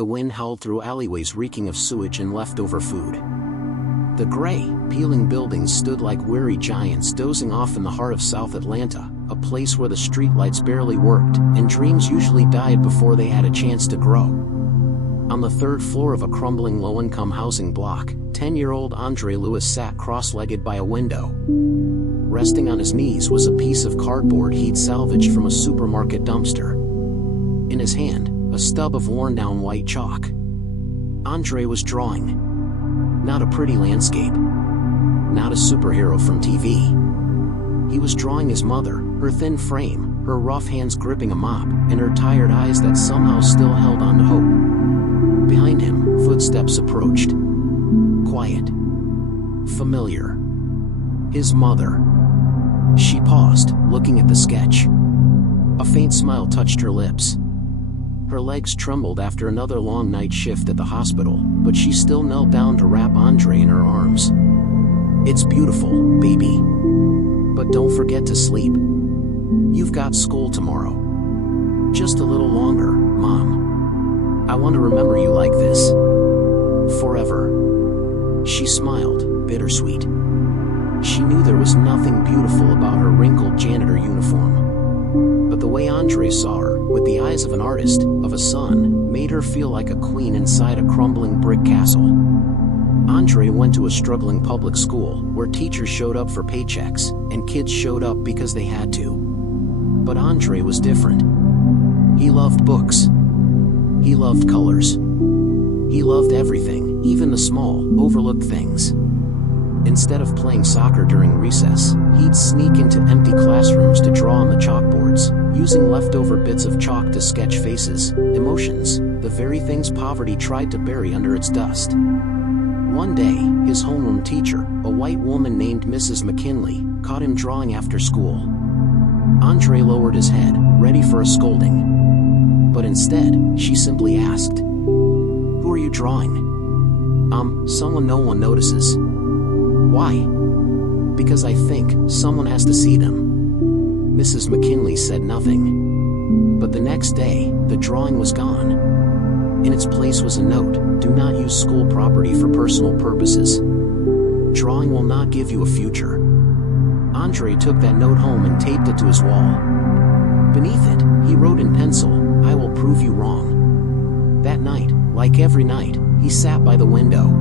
The wind howled through alleyways reeking of sewage and leftover food. The gray, peeling buildings stood like weary giants dozing off in the heart of South Atlanta, a place where the streetlights barely worked and dreams usually died before they had a chance to grow. On the third floor of a crumbling low-income housing block, 10-year-old Andre Lewis sat cross-legged by a window. Resting on his knees was a piece of cardboard he'd salvaged from a supermarket dumpster. In his hand, a stub of worn-down white chalk. Andre was drawing. Not a pretty landscape. Not a superhero from TV. He was drawing his mother, her thin frame, her rough hands gripping a mop, and her tired eyes that somehow still held on to hope. Behind him, footsteps approached. Quiet. Familiar. His mother. She paused, looking at the sketch. A faint smile touched her lips. Her legs trembled after another long night shift at the hospital, but she still knelt down to wrap Andre in her arms. "It's beautiful, baby. But don't forget to sleep. You've got school tomorrow. Just a little longer, Mom. I want to remember you like this. Forever." She smiled, bittersweet. She knew there was nothing beautiful about her wrinkled janitor uniform. But the way Andre saw her, with the eyes of an artist, of a son, made her feel like a queen inside a crumbling brick castle. Andre went to a struggling public school, where teachers showed up for paychecks, and kids showed up because they had to. But Andre was different. He loved books. He loved colors. He loved everything, even the small, overlooked things. Instead of playing soccer during recess, he'd sneak into empty classrooms to draw on the chalkboards, using leftover bits of chalk to sketch faces, emotions, the very things poverty tried to bury under its dust. One day, his homeroom teacher, a white woman named Mrs. McKinley, caught him drawing after school. Andre lowered his head, ready for a scolding. But instead, she simply asked, "Who are you drawing?" Someone no one notices." "Why?" "Because I think someone has to see them." Mrs. McKinley said nothing. But the next day, the drawing was gone. In its place was a note: "Do not use school property for personal purposes. Drawing will not give you a future." Andre took that note home and taped it to his wall. Beneath it, he wrote in pencil, "I will prove you wrong." That night, like every night, he sat by the window.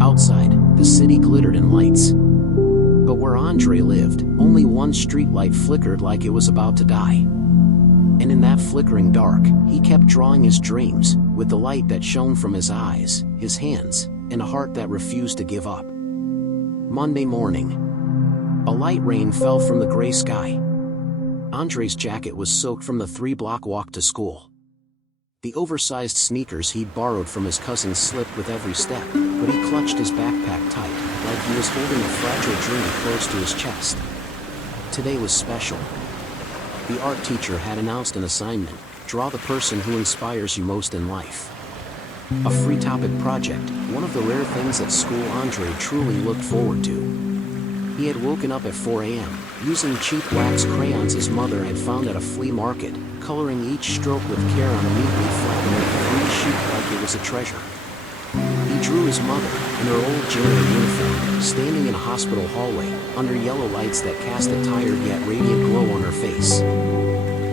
Outside, the city glittered in lights. But where Andre lived, only one streetlight flickered like it was about to die. And in that flickering dark, he kept drawing his dreams, with the light that shone from his eyes, his hands, and a heart that refused to give up. Monday morning. A light rain fell from the gray sky. Andre's jacket was soaked from the 3-block walk to school. The oversized sneakers he'd borrowed from his cousin slipped with every step, but he clutched his backpack tight, like he was holding a fragile dream close to his chest. Today was special. The art teacher had announced an assignment: draw the person who inspires you most in life. A free topic project, one of the rare things at school Andre truly looked forward to. He had woken up at 4 a.m., using cheap wax crayons his mother had found at a flea market, coloring each stroke with care on a neatly flattened free sheet like it was a treasure. He drew his mother, in her old janitor uniform, standing in a hospital hallway, under yellow lights that cast a tired yet radiant glow on her face.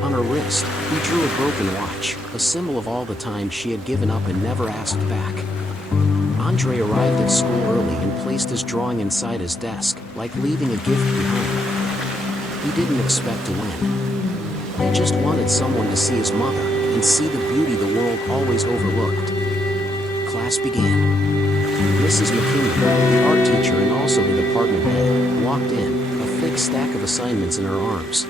On her wrist, he drew a broken watch, a symbol of all the time she had given up and never asked back. Andre arrived at school early and placed his drawing inside his desk, like leaving a gift behind. He didn't expect to win. He just wanted someone to see his mother, and see the beauty the world always overlooked. Class began. Mrs. McKinley, the art teacher and also the department head, walked in, a thick stack of assignments in her arms.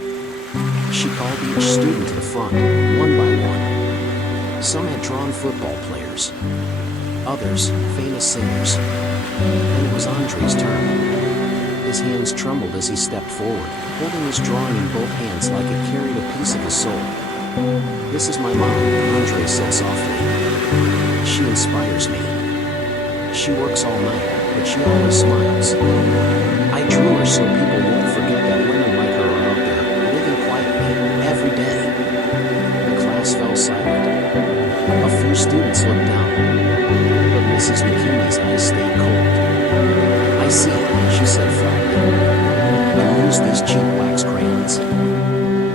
She called each student to the front, one by one. Some had drawn football players. Others, famous singers. And it was Andre's turn. His hands trembled as he stepped forward, holding his drawing in both hands like it carried a piece of his soul. "This is my mom," Andre said softly. "She inspires me. She works all night, but she always smiles. I drew her so people won't forget that women like her are out there, living quietly, every day." The class fell silent. A few students use these cheap wax crayons.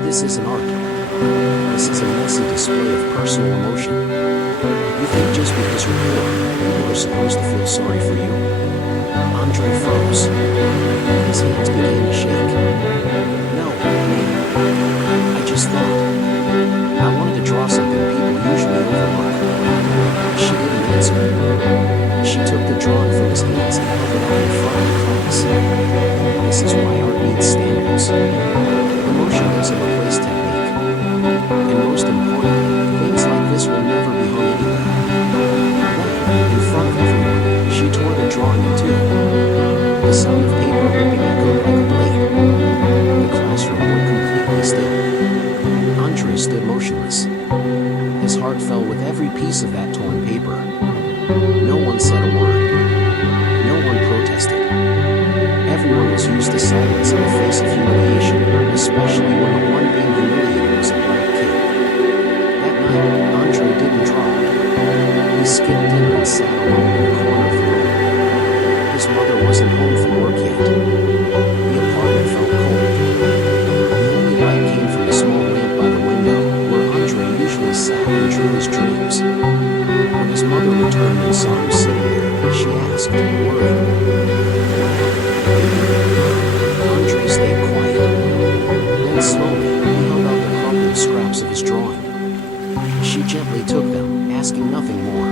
This isn't art. This is a messy display of personal emotion. You think just because you're poor, people are supposed to feel sorry for you? Andre froze. His hands began to shake. No, man. I just thought. I wanted to draw something people usually overlook. She didn't answer. She took the drawing from his hands and held it out in front of the class. This is why art needs standards. Emotion doesn't replace technique. And most importantly, things like this will never be hung anywhere. Then, in front of everyone, she tore the drawing in two. The sound of paper ripping echoed like a blade. The classroom went completely still. Andre stood motionless. His heart fell with every piece of that torn paper. No one said a word. No one protested. Everyone was used to silence in the face of humiliation, especially when the one being humiliated was a black kid. That night, Andre didn't draw. He skipped dinner and sat alone in the corner of the room. His mother wasn't home from work yet. The apartment felt cold. The only light came from the small lamp by the window, where Andre usually sat and drew his dreams. When his mother returned and saw him sitting there, she asked, worried. Andre stayed quiet. Then slowly, he held out the crumpled scraps of his drawing. She gently took them, asking nothing more.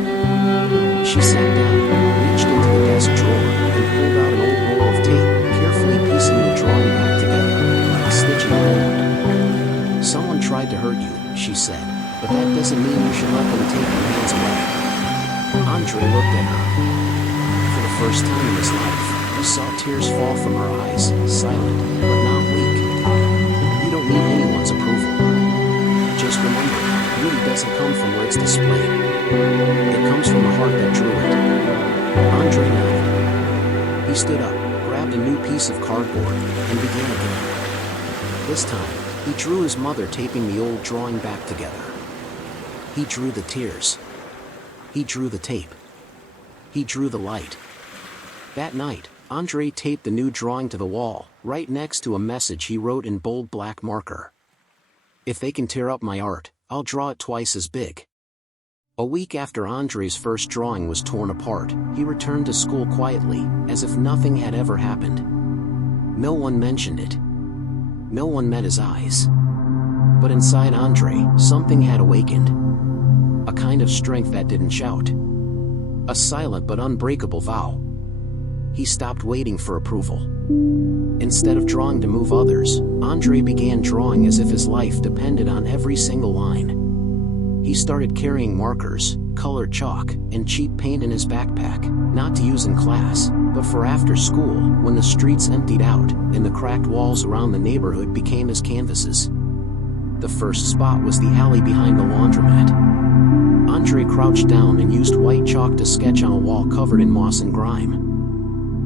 She sat down, reached into the desk drawer, and pulled out an old roll of tape, carefully piecing the drawing back together, like stitching a mold. Someone tried to hurt you, she said, but that doesn't mean you should let them take your hands away. Andre looked at her. For the first time in his life, he saw tears fall from her eyes, silent, but not weak. You don't need anyone's approval. Just remember, beauty doesn't come from where it's displayed. It comes from the heart that drew it. Andre nodded. He stood up, grabbed a new piece of cardboard, and began again. This time, he drew his mother taping the old drawing back together. He drew the tears. He drew the tape. He drew the light. That night, Andre taped the new drawing to the wall, right next to a message he wrote in bold black marker. If they can tear up my art, I'll draw it twice as big. A week after Andre's first drawing was torn apart, he returned to school quietly, as if nothing had ever happened. No one mentioned it. No one met his eyes. But inside Andre, something had awakened. A kind of strength that didn't shout. A silent but unbreakable vow. He stopped waiting for approval. Instead of drawing to move others, Andre began drawing as if his life depended on every single line. He started carrying markers, colored chalk, and cheap paint in his backpack, not to use in class, but for after school, when the streets emptied out, and the cracked walls around the neighborhood became his canvases. The first spot was the alley behind the laundromat. Andre crouched down and used white chalk to sketch on a wall covered in moss and grime.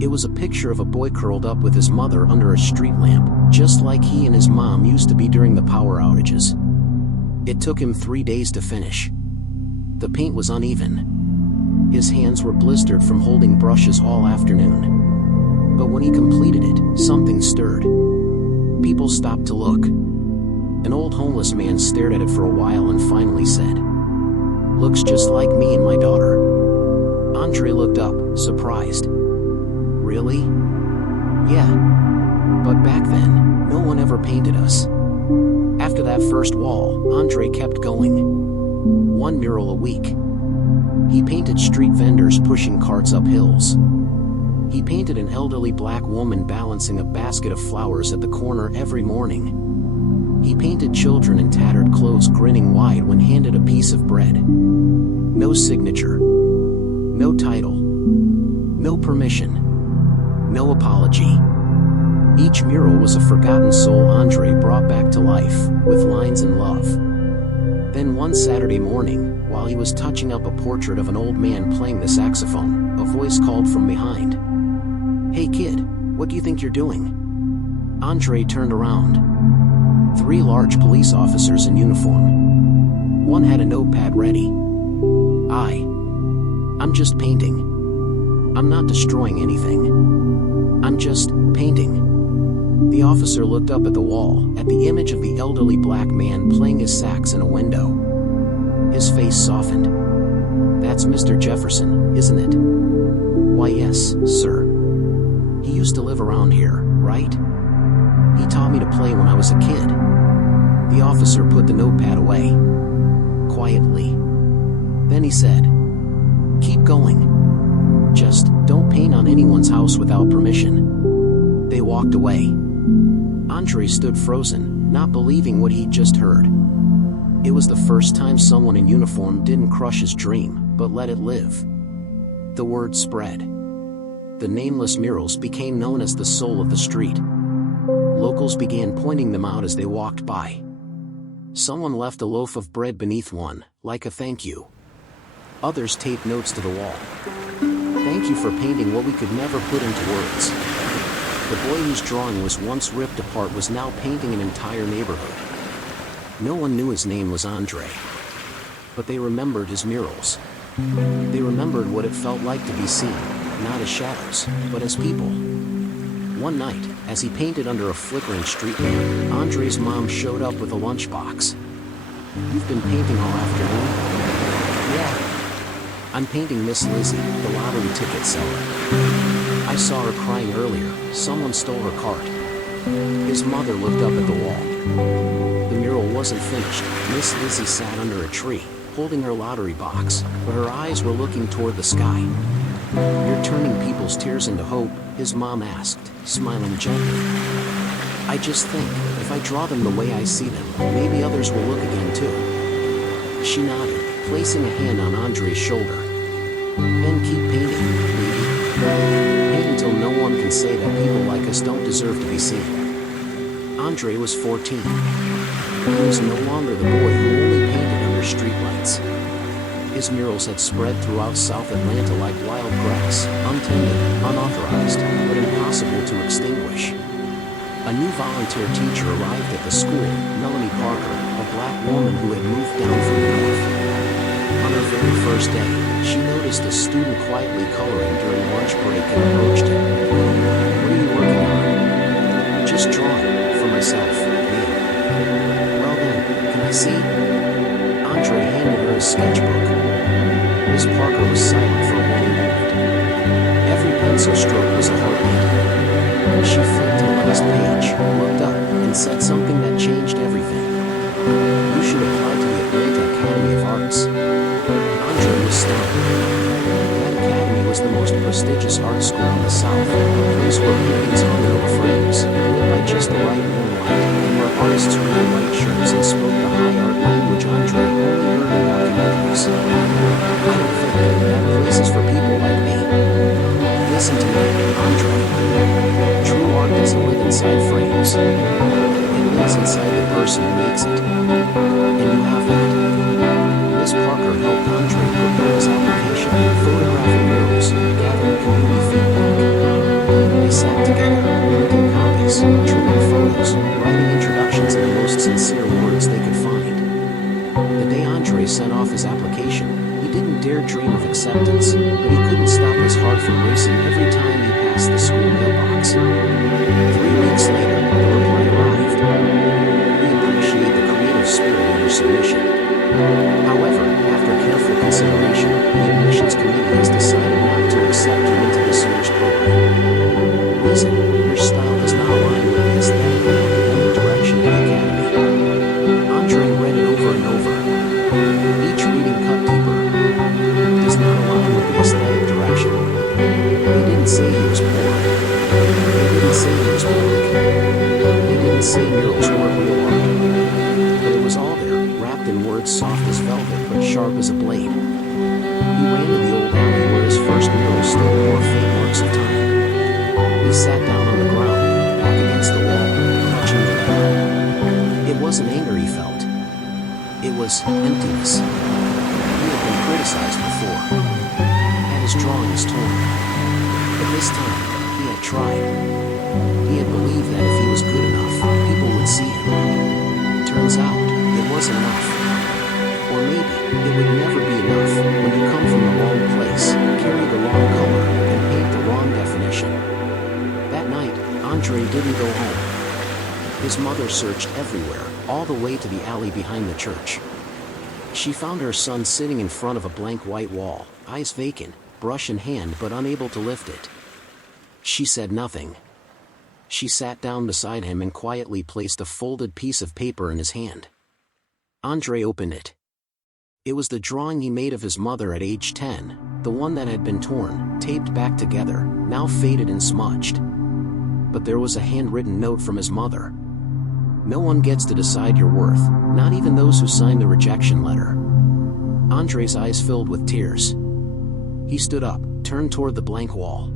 It was a picture of a boy curled up with his mother under a street lamp, just like he and his mom used to be during the power outages. It took him 3 days to finish. The paint was uneven. His hands were blistered from holding brushes all afternoon. But when he completed it, something stirred. People stopped to look. An old homeless man stared at it for a while and finally said, "Looks just like me and my daughter." Andre looked up, surprised. Really? Yeah. But back then, no one ever painted us. After that first wall, Andre kept going. One mural a week. He painted street vendors pushing carts up hills. He painted an elderly black woman balancing a basket of flowers at the corner every morning. He painted children in tattered clothes grinning wide when handed a piece of bread. No signature. No title. No permission. No apology. Each mural was a forgotten soul Andre brought back to life, with lines and love. Then one Saturday morning, while he was touching up a portrait of an old man playing the saxophone, a voice called from behind. "Hey kid, what do you think you're doing?" Andre turned around. 3 large police officers in uniform. One had a notepad ready. I'm just painting. I'm not destroying anything. I'm just painting. The officer looked up at the wall, at the image of the elderly black man playing his sax in a window. His face softened. "That's Mr. Jefferson, isn't it?" "Why, yes, sir. He used to live around here, right? He taught me to play when I was a kid." The officer put the notepad away. Quietly. Then he said, "Keep going. Just don't paint on anyone's house without permission." They walked away. Andre stood frozen, not believing what he'd just heard. It was the first time someone in uniform didn't crush his dream, but let it live. The word spread. The nameless murals became known as the soul of the street. Locals began pointing them out as they walked by. Someone left a loaf of bread beneath one, like a thank you. Others taped notes to the wall. "Thank you for painting what we could never put into words." The boy whose drawing was once ripped apart was now painting an entire neighborhood. No one knew his name was Andre. But they remembered his murals. They remembered what it felt like to be seen, not as shadows, but as people. One night, as he painted under a flickering street lamp, Andre's mom showed up with a lunchbox. "You've been painting all afternoon?" "Yeah. I'm painting Miss Lizzie, the lottery ticket seller. I saw her crying earlier. Someone stole her cart." His mother looked up at the wall. The mural wasn't finished. Miss Lizzie sat under a tree, holding her lottery box, but her eyes were looking toward the sky. "You're turning people's tears into hope," his mom asked, smiling gently. "I just think, if I draw them the way I see them, maybe others will look again too." She nodded, placing a hand on Andre's shoulder. "Then keep painting, lady. Paint until no one can say that people like us don't deserve to be seen." Andre was 14. He was no longer the boy who only painted under streetlights. His murals had spread throughout South Atlanta like wild grass, untended, unauthorized, but impossible to extinguish. A new volunteer teacher arrived at the school, Melanie Parker, a black woman who had moved down from the north. On her very first day, she noticed a student quietly coloring during lunch break and approached him. "What are you working on?" "Just drawing, for myself, ma'am." "Well then, can I see?" Andre handed her a sketchbook. Miss Parker was silent for a long moment. Every pencil stroke was a heartbeat. She flipped to the last page, looked up, and said something that changed everything. "You should apply to the Atlanta Academy of Arts." Andre was stunned. That academy was the most prestigious art school in the South, a place where paintings hung in oak frames, lit by just the right moonlight, and where artists wore white shirts and spoke the high art language Andre only heard in documentaries. "I don't think that place is for people like me." "Listen to me, Andre. True art doesn't live inside frames. It lives inside the person who makes it. And you have that." Miss Parker helped Andre prepare his application, photographing murals, gathering community feedback. They sat together, printing copies, trimming photos, writing introductions in the most sincere words they could find. The day Andre sent off his application, he didn't dare dream of acceptance, but he couldn't stop his heart from racing every time he passed the school mailbox. 3 weeks later, the reply arrived. "We appreciate the creative spirit in your submission. However, after careful consideration, the admissions committee has decided not to accept you into this year's program. Reason, your style does not align with the aesthetic and academic direction of the academy." Andre read it over and over. Each reading cut deeper. "Does not align with the aesthetic direction." They didn't say he was poor. They didn't say he was black. They didn't say murals weren't real art. But it was all there, wrapped in words soft as velvet but sharp as a blade. He ran to the old alley where his first mural still bore faint marks of time. He sat down on the ground, back against the wall, clutching the pen. It wasn't anger he felt. It was emptiness. He had been criticized before. Had his drawings torn. But this time, he had tried. He had believed that if he was good enough, people would see him. Turns out, it wasn't enough. Or maybe, it would never be enough when you come from the wrong place, carry the wrong color, and paint the wrong definition. That night, Andre didn't go home. His mother searched everywhere, all the way to the alley behind the church. She found her son sitting in front of a blank white wall, eyes vacant, brush in hand but unable to lift it. She said nothing. She sat down beside him and quietly placed a folded piece of paper in his hand. Andre opened it. It was the drawing he made of his mother at age 10, the one that had been torn, taped back together, now faded and smudged. But there was a handwritten note from his mother. "No one gets to decide your worth, not even those who signed the rejection letter." Andre's eyes filled with tears. He stood up, turned toward the blank wall.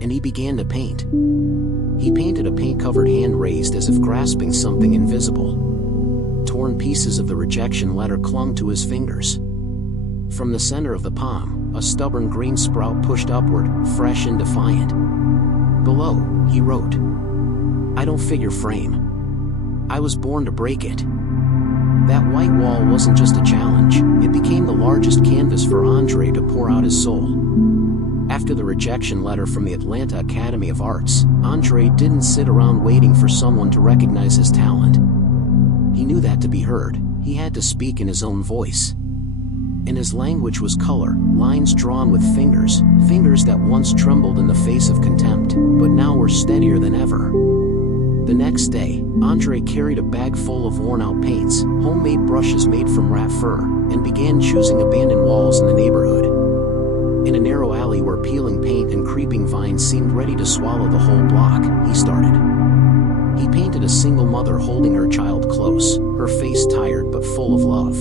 And he began to paint. He painted a paint-covered hand raised as if grasping something invisible. Torn pieces of the rejection letter clung to his fingers. From the center of the palm, a stubborn green sprout pushed upward, fresh and defiant. Below, he wrote, "I don't fit your frame. I was born to break it." That white wall wasn't just a challenge, it became the largest canvas for Andre to pour out his soul. After the rejection letter from the Atlanta Academy of Arts, Andre didn't sit around waiting for someone to recognize his talent. He knew that to be heard, he had to speak in his own voice. And his language was color, lines drawn with fingers that once trembled in the face of contempt, but now were steadier than ever. The next day, Andre carried a bag full of worn-out paints, homemade brushes made from rat fur, and began choosing abandoned walls in the neighborhood. In a narrow alley where peeling paint and creeping vines seemed ready to swallow the whole block, he started. He painted a single mother holding her child close, her face tired but full of love.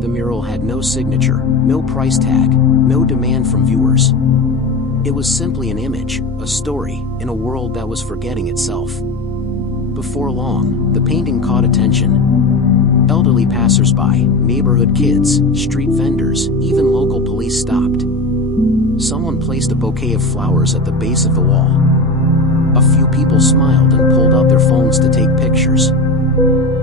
The mural had no signature, no price tag, no demand from viewers. It was simply an image, a story, in a world that was forgetting itself. Before long, the painting caught attention. Elderly passersby, neighborhood kids, street vendors, even local police stopped. Someone placed a bouquet of flowers at the base of the wall. A few people smiled and pulled out their phones to take pictures.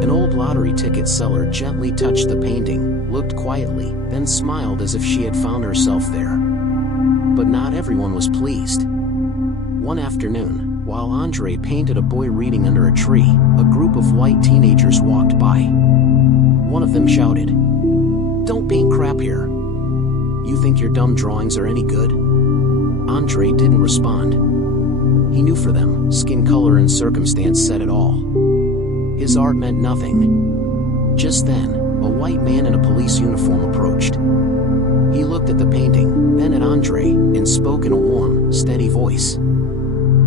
An old lottery ticket seller gently touched the painting, looked quietly, then smiled as if she had found herself there. But not everyone was pleased. One afternoon, while Andre painted a boy reading under a tree, a group of white teenagers walked by. One of them shouted, "Don't paint crap here. You think your dumb drawings are any good?" Andre didn't respond. He knew for them, skin color and circumstance said it all. His art meant nothing. Just then, a white man in a police uniform approached. He looked at the painting, then at Andre, and spoke in a warm, steady voice.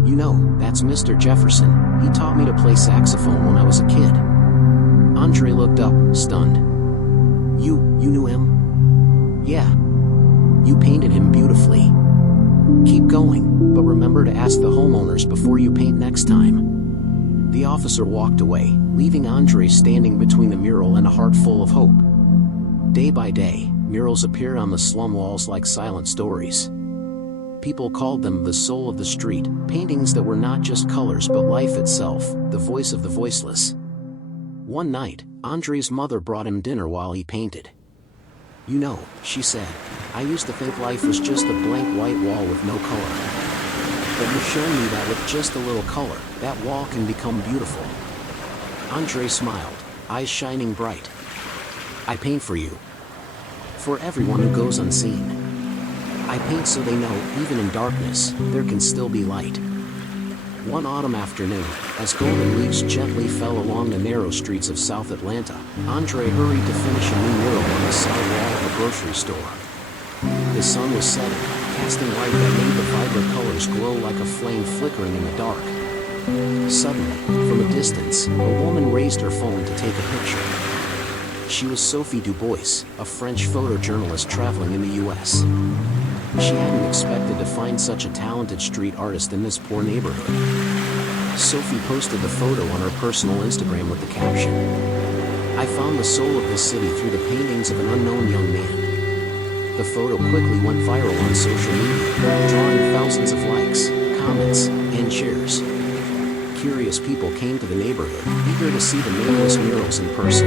"You know, that's Mr. Jefferson. He taught me to play saxophone when I was a kid." Andre looked up, stunned. You knew him?" "Yeah. You painted him beautifully. Keep going, but remember to ask the homeowners before you paint next time." The officer walked away, leaving Andre standing between the mural and a heart full of hope. Day by day, murals appeared on the slum walls like silent stories. People called them the soul of the street, paintings that were not just colors but life itself, the voice of the voiceless. One night, Andre's mother brought him dinner while he painted. "You know," she said, "I used to think life was just a blank white wall with no color. But you've shown me that with just a little color, that wall can become beautiful." Andre smiled, eyes shining bright. "I paint for you. For everyone who goes unseen. I paint so they know, even in darkness, there can still be light." One autumn afternoon, as golden leaves gently fell along the narrow streets of South Atlanta, Andre hurried to finish a new mural on the side wall of a grocery store. The sun was setting, casting light that made the vibrant colors glow like a flame flickering in the dark. Suddenly, from a distance, a woman raised her phone to take a picture. She was Sophie Dubois, a French photojournalist traveling in the U.S. She hadn't expected to find such a talented street artist in this poor neighborhood. Sophie posted the photo on her personal Instagram with the caption, "I found the soul of this city through the paintings of an unknown young man." The photo quickly went viral on social media, drawing thousands of likes, comments, and shares. Curious people came to the neighborhood, eager to see the nameless murals in person.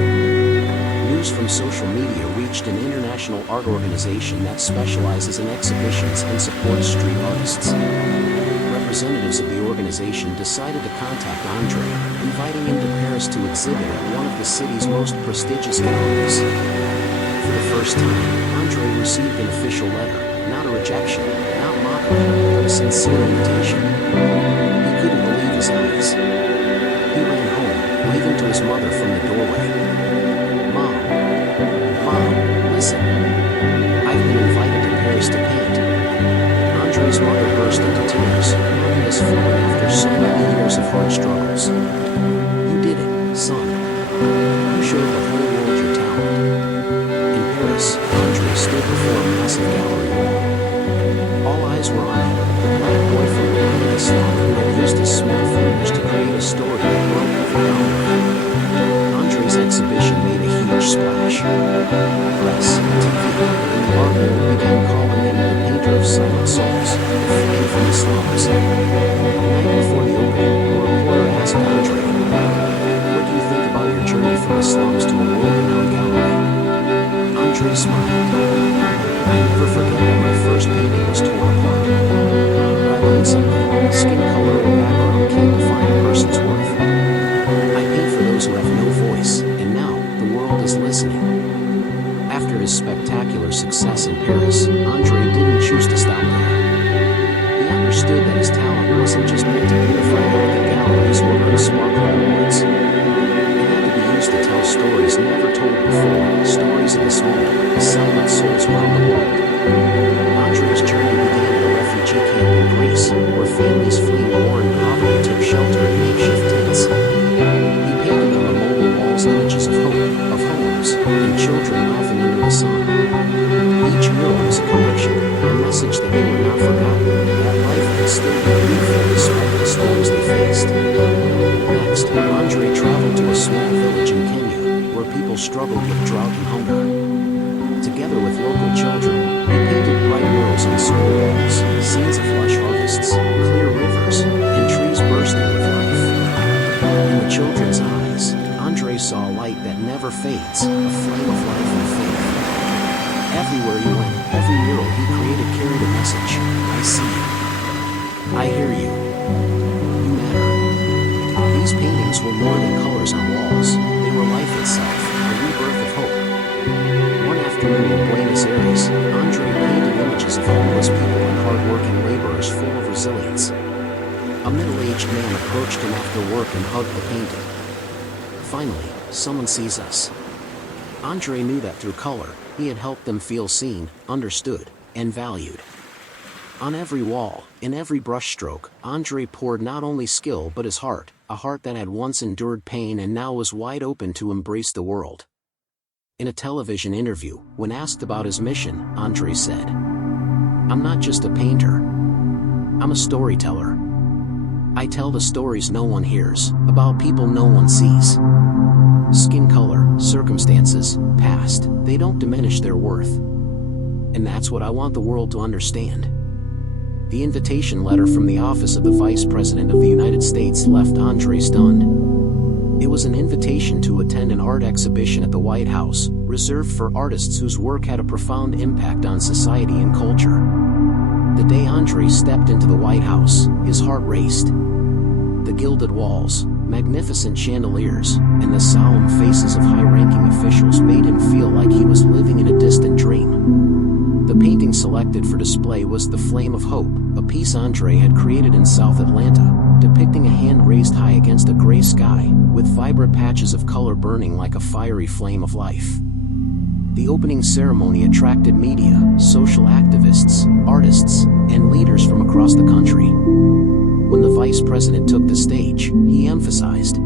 News from social media reached an international art organization that specializes in exhibitions and supports street artists. representatives of the organization decided to contact Andre, inviting him to Paris to exhibit at one of the city's most prestigious galleries. For the first time, Andre received an official letter, not a rejection, not mockery, but a sincere invitation. He couldn't believe his eyes. He ran home, waving to his mother from the doorway. Mom, listen. I've been invited to Paris to paint. Andre's mother burst into tears, happiness flowing after so many years of hard struggles. You did it, son. You showed the whole world your talent. In Paris, Andre stood before a massive gallery wall. All eyes were on him, the black boy from behind the slum who had used his small fingers to create a story that broke every boundary. Andre's exhibition made a huge splash. Press, TV, and the art world began calling him the painter of silent souls, the flame from the slums. The night before the opening, a reporter asked Andre, "What do you think about your journey from the slums to a world-renowned gallery?" Andre smiled. "I never forget that my first painting was torn apart. But I learned something. Skin color or background can't define a person's worth. I paint for those who have no voice, and now the world is listening." After his spectacular success in Paris, Andre didn't choose to stop there. He understood that his talent wasn't just meant to beautify elegant galleries or earn sparkling awards. It had to be used to tell stories never told before, stories of the small, the silent souls around the world. Andre's journey began at a refugee camp in Greece, where families fleeing war and poverty took shelter in makeshift tents. He painted on the mobile walls images of hope, of homes, and children laughing into the sun. Each mural was a connection, a message that they were not forgotten, that life could still be beautiful despite the storms they faced. Next, Andre traveled to a small village in Kenya, where people struggled with drought and hunger. Together with local children, he painted bright murals on school walls, scenes of lush harvests, clear rivers, and trees bursting with life. In the children's eyes, Andre saw a light that never fades, a flame of life and faith. Everywhere he went, every mural he created carried a message. I see you. I hear you. You matter. These paintings were more than colors on walls. They were life itself, a rebirth of hope. One afternoon in Buenos Aires, Andre painted images of homeless people and hard-working laborers full of resilience. A middle-aged man approached him after work and hugged the painting. Finally, someone sees us. Andre knew that through color, he had helped them feel seen, understood, and valued. On every wall, in every brushstroke, Andre poured not only skill but his heart, a heart that had once endured pain and now was wide open to embrace the world. In a television interview, when asked about his mission, Andre said, "I'm not just a painter. I'm a storyteller. I tell the stories no one hears, about people no one sees. Skin color, circumstances, past, they don't diminish their worth. And that's what I want the world to understand." The invitation letter from the office of the Vice President of the United States left Andre stunned. It was an invitation to attend an art exhibition at the White House, reserved for artists whose work had a profound impact on society and culture. The day Andre stepped into the White House, his heart raced. The gilded walls, magnificent chandeliers, and the solemn faces of high-ranking officials made him feel like he was living in a distant dream. The painting selected for display was The Flame of Hope, a piece Andre had created in South Atlanta, depicting a hand raised high against a gray sky, with vibrant patches of color burning like a fiery flame of life. The opening ceremony attracted media, social activists, artists, and leaders from across the country. When the vice president took the stage, he emphasized,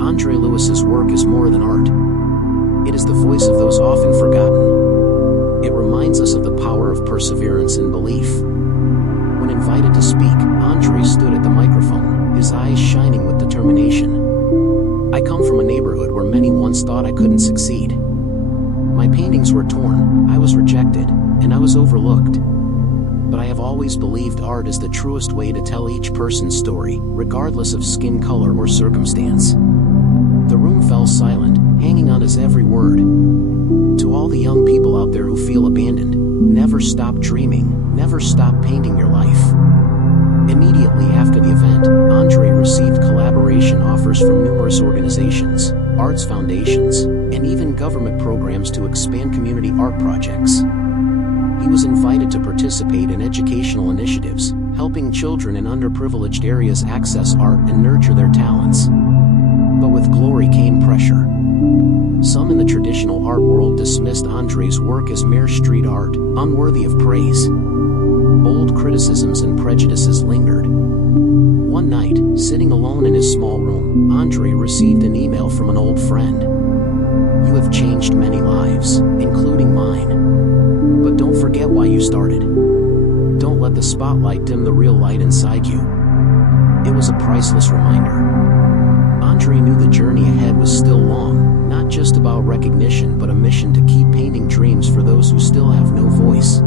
"Andre Lewis's work is more than art. It is the voice of those often forgotten. It reminds us of the power of perseverance and belief." When invited to speak, Andre stood at the microphone, his eyes shining with determination. "I come from a neighborhood where many once thought I couldn't succeed. My paintings were torn, I was rejected, and I was overlooked. But I have always believed art is the truest way to tell each person's story, regardless of skin color or circumstance." The room fell silent, hanging on his every word. To all the young people out there who feel abandoned, never stop dreaming, never stop painting your life. It Immediately after the event, Andre received collaboration offers from numerous organizations, arts foundations, and even government programs to expand community art projects. He was invited to participate in educational initiatives, helping children in underprivileged areas access art and nurture their talents. But with glory came pressure. Some in the traditional art world dismissed Andre's work as mere street art, unworthy of praise. Bold criticisms and prejudices lingered. One night, sitting alone in his small room, Andre received an email from an old friend. "You have changed many lives, including mine. But don't forget why you started. Don't let the spotlight dim the real light inside you." It was a priceless reminder. Andre knew the journey ahead was still long, not just about recognition but a mission to keep painting dreams for those who still have no voice.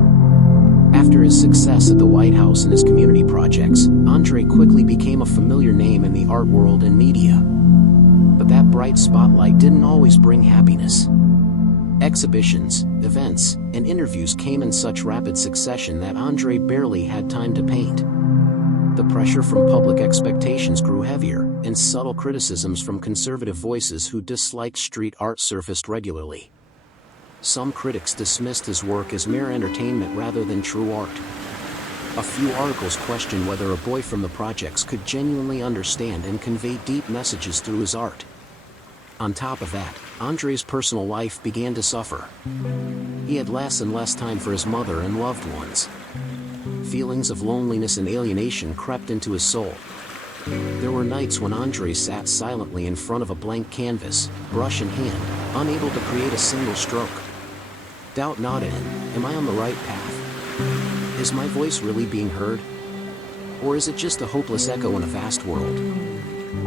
After his success at the White House and his community projects, Andre quickly became a familiar name in the art world and media. But that bright spotlight didn't always bring happiness. Exhibitions, events, and interviews came in such rapid succession that Andre barely had time to paint. The pressure from public expectations grew heavier, and subtle criticisms from conservative voices who disliked street art surfaced regularly. Some critics dismissed his work as mere entertainment rather than true art. A few articles questioned whether a boy from the projects could genuinely understand and convey deep messages through his art. On top of that, Andre's personal life began to suffer. He had less and less time for his mother and loved ones. Feelings of loneliness and alienation crept into his soul. There were nights when Andre sat silently in front of a blank canvas, brush in hand, unable to create a single stroke. Doubt gnawed at him. Am I on the right path? Is my voice really being heard? Or is it just a hopeless echo in a vast world?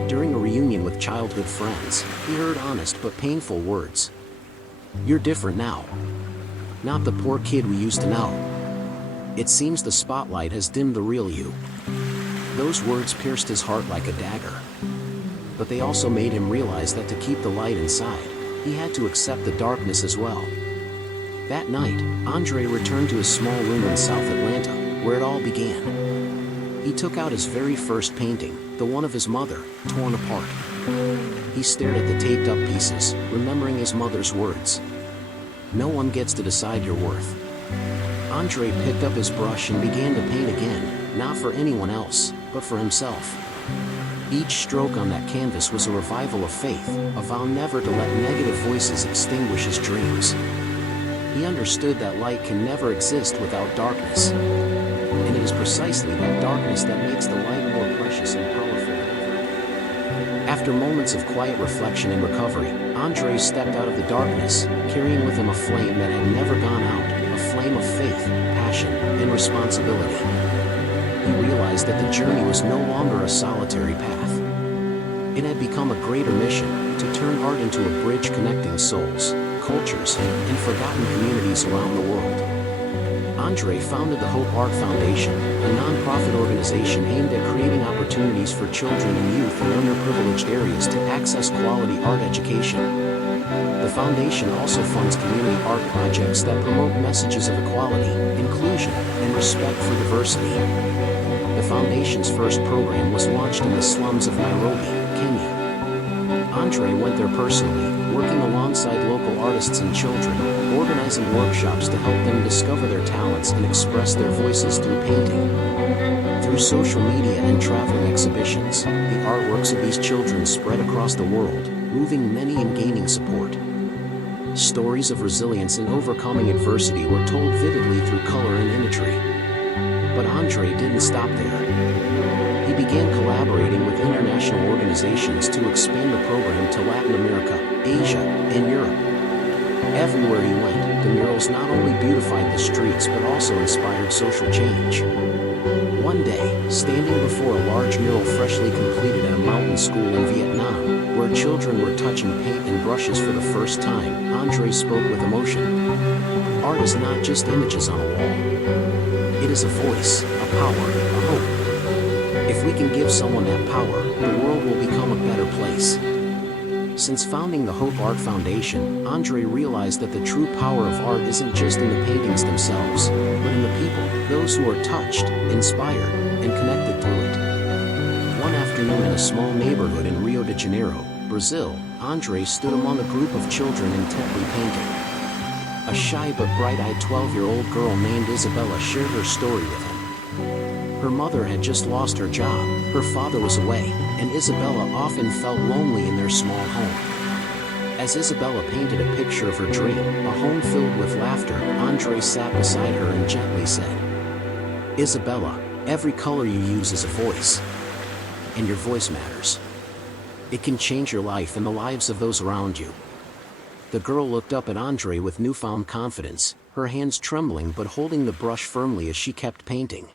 During a reunion with childhood friends, he heard honest but painful words. "You're different now. Not the poor kid we used to know. It seems the spotlight has dimmed the real you." Those words pierced his heart like a dagger. But they also made him realize that to keep the light inside, he had to accept the darkness as well. That night, Andre returned to his small room in South Atlanta, where it all began. He took out his very first painting, the one of his mother, torn apart. He stared at the taped-up pieces, remembering his mother's words. "No one gets to decide your worth." Andre picked up his brush and began to paint again, not for anyone else, but for himself. Each stroke on that canvas was a revival of faith, a vow never to let negative voices extinguish his dreams. He understood that light can never exist without darkness. And it is precisely that darkness that makes the light more precious and powerful than ever. After moments of quiet reflection and recovery, Andre stepped out of the darkness, carrying with him a flame that had never gone out, a flame of faith, passion, and responsibility. He realized that the journey was no longer a solitary path. It had become a greater mission, to turn art into a bridge connecting souls, cultures, and forgotten communities around the world. Andre founded the Hope Art Foundation, a non-profit organization aimed at creating opportunities for children and youth in underprivileged areas to access quality art education. The foundation also funds community art projects that promote messages of equality, inclusion, and respect for diversity. The foundation's first program was launched in the slums of Nairobi, Kenya. Andre went there personally, working alongside local artists and children, organizing workshops to help them discover their talents and express their voices through painting. Through social media and traveling exhibitions, the artworks of these children spread across the world, moving many and gaining support. Stories of resilience and overcoming adversity were told vividly through color and imagery. But Andre didn't stop there. He began collaborating with international organizations to expand the program to Latin America, Asia, and Europe. Everywhere he went, the murals not only beautified the streets but also inspired social change. One day, standing before a large mural freshly completed at a mountain school in Vietnam, where children were touching paint and brushes for the first time, Andre spoke with emotion. Art is not just images on a wall. It is a voice, a power, a hope. If we can give someone that power, the world will become a better place. Since founding the Hope Art Foundation, Andre realized that the true power of art isn't just in the paintings themselves, but in the people, those who are touched, inspired, and connected through it. afternoon in a small neighborhood in Rio de Janeiro, Brazil, Andre stood among a group of children intently painting. A shy but bright-eyed 12-year-old girl named Isabella shared her story with him. Her mother had just lost her job, her father was away, and Isabella often felt lonely in their small home. As Isabella painted a picture of her dream, a home filled with laughter, Andre sat beside her and gently said, "Isabella, every color you use is a voice. And your voice matters. It can change your life and the lives of those around you." The girl looked up at Andre with newfound confidence, her hands trembling but holding the brush firmly as she kept painting.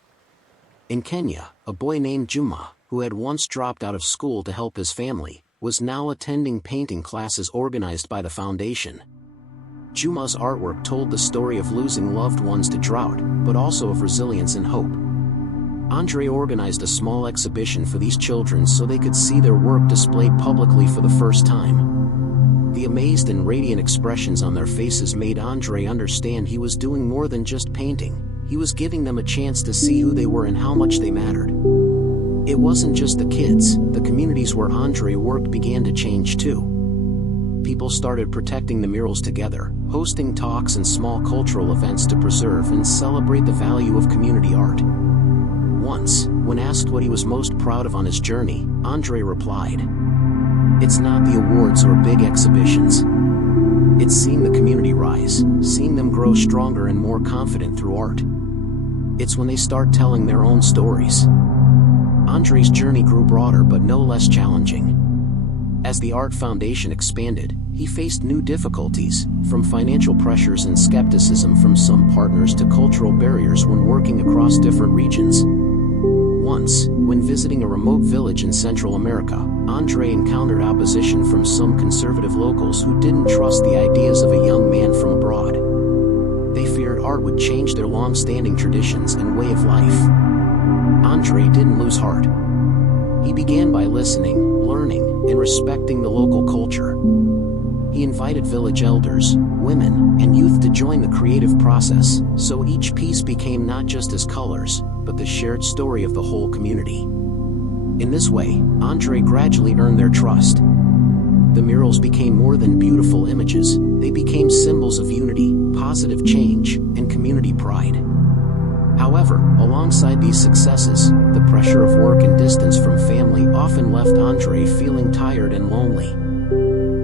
In Kenya, a boy named Juma, who had once dropped out of school to help his family, was now attending painting classes organized by the foundation. Juma's artwork told the story of losing loved ones to drought, but also of resilience and hope. Andre organized a small exhibition for these children so they could see their work displayed publicly for the first time. The amazed and radiant expressions on their faces made Andre understand he was doing more than just painting. He was giving them a chance to see who they were and how much they mattered. It wasn't just the kids, the communities where Andre worked began to change too. People started protecting the murals together, hosting talks and small cultural events to preserve and celebrate the value of community art. Once, when asked what he was most proud of on his journey, Andre replied, "It's not the awards or big exhibitions. It's seeing the community rise, seeing them grow stronger and more confident through art. It's when they start telling their own stories." Andre's journey grew broader but no less challenging. As the Art Foundation expanded, he faced new difficulties, from financial pressures and skepticism from some partners to cultural barriers when working across different regions. Once, when visiting a remote village in Central America, Andre encountered opposition from some conservative locals who didn't trust the ideas of a young man from abroad. They feared art would change their long-standing traditions and way of life. Andre didn't lose heart. He began by listening, learning, and respecting the local culture. He invited village elders, women, and youth to join the creative process, so each piece became not just his colors, but the shared story of the whole community. In this way, Andre gradually earned their trust. The murals became more than beautiful images, they became symbols of unity, positive change, and community pride. However, alongside these successes, the pressure of work and distance from family often left Andre feeling tired and lonely.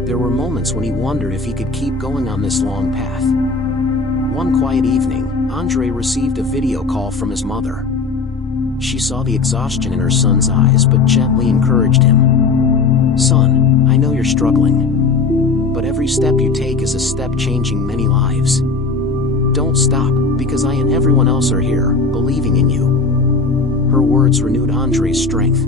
There were moments when he wondered if he could keep going on this long path. One quiet evening, Andre received a video call from his mother. She saw the exhaustion in her son's eyes but gently encouraged him. "Son, I know you're struggling. But every step you take is a step changing many lives. Don't stop, because I and everyone else are here, believing in you." Her words renewed Andre's strength.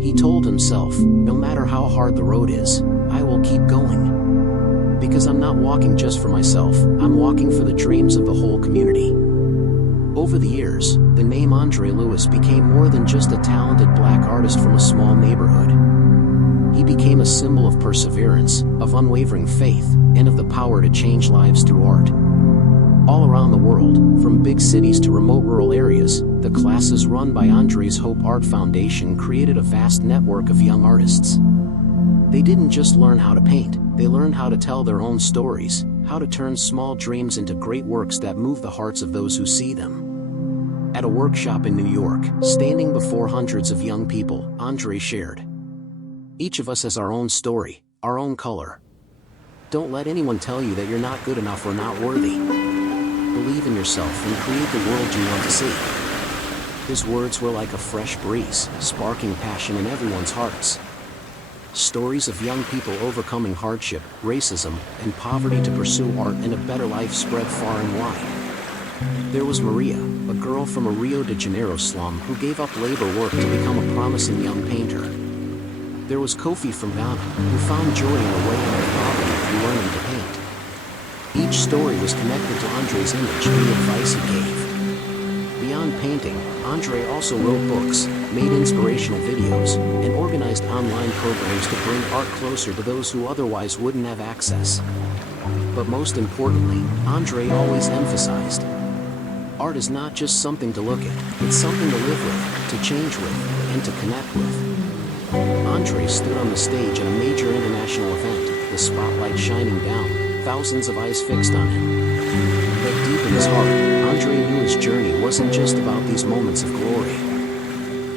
He told himself, no matter how hard the road is, I will keep going. Because I'm not walking just for myself, I'm walking for the dreams of the whole community. Over the years, the name Andre Lewis became more than just a talented black artist from a small neighborhood. He became a symbol of perseverance, of unwavering faith, and of the power to change lives through art. All around the world, from big cities to remote rural areas, the classes run by Andre's Hope Art Foundation created a vast network of young artists. They didn't just learn how to paint, they learned how to tell their own stories, how to turn small dreams into great works that move the hearts of those who see them. At a workshop in New York, standing before hundreds of young people, Andre shared, "Each of us has our own story, our own color. Don't let anyone tell you that you're not good enough or not worthy. Believe in yourself and create the world you want to see." His words were like a fresh breeze, sparking passion in everyone's hearts. Stories of young people overcoming hardship, racism, and poverty to pursue art and a better life spread far and wide. There was Maria, a girl from a Rio de Janeiro slum who gave up labor work to become a promising young painter. There was Kofi from Ghana, who found joy in a way out of poverty through learning to paint. Each story was connected to Andre's image and the advice he gave. Beyond painting, Andre also wrote books, made inspirational videos, and organized online programs to bring art closer to those who otherwise wouldn't have access. But most importantly, Andre always emphasized, art is not just something to look at, it's something to live with, to change with, and to connect with. Andre stood on the stage at a major international event, the spotlight shining down, thousands of eyes fixed on him. But deep in his heart, Andre knew his journey wasn't just about these moments of glory.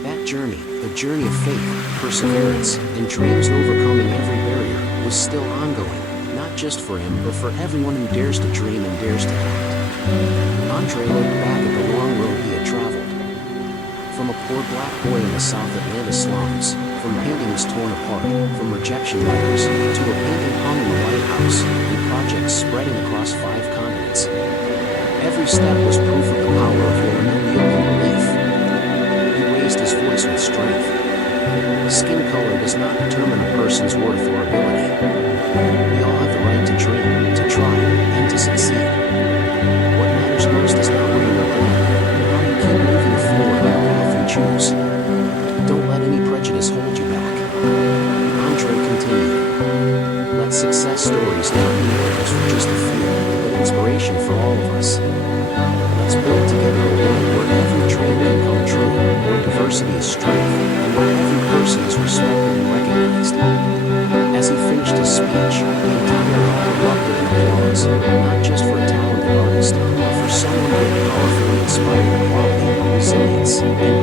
That journey, the journey of faith, perseverance, and dreams overcoming every barrier, was still ongoing, not just for him but for everyone who dares to dream and dares to act. Andre looked back at the long road he had traveled. From a poor black boy in the South Atlanta slums, from paintings torn apart, from rejection letters, to a painting hung in the White House, and projects spreading across 5 continents. Every step was proof of the power of your unyielding belief. He raised his voice with strength. Skin color does not determine a person's worth or ability. We all have the right to dream, to try, and to succeed. What matters most is not where you are going, but how you keep moving forward on the path you choose. Don't let any prejudice hold you back. Andre continued. Let success stories not be miracles for just a few, but inspiration for all of us. Let's build together a world where every dream can come true, where diversity is strength, and where every person is respected and recognized. As he finished his speech, the entire hall erupted in applause, not just for a talented artist, but for someone who had powerfully inspired equality, resilience, and hope.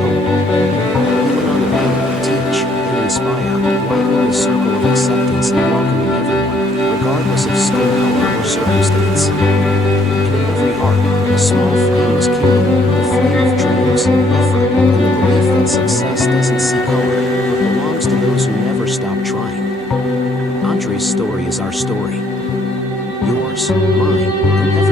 He went on to paint, teach, and inspire, widening the circle of acceptance and welcoming everyone, regardless of skin color or circumstance. And in every heart, a small flame was kindled, the flame of dreams, effort, and the belief that success doesn't see color, but belongs to those who never stop trying. Andre's story is our story. Yours, mine, and everyone's.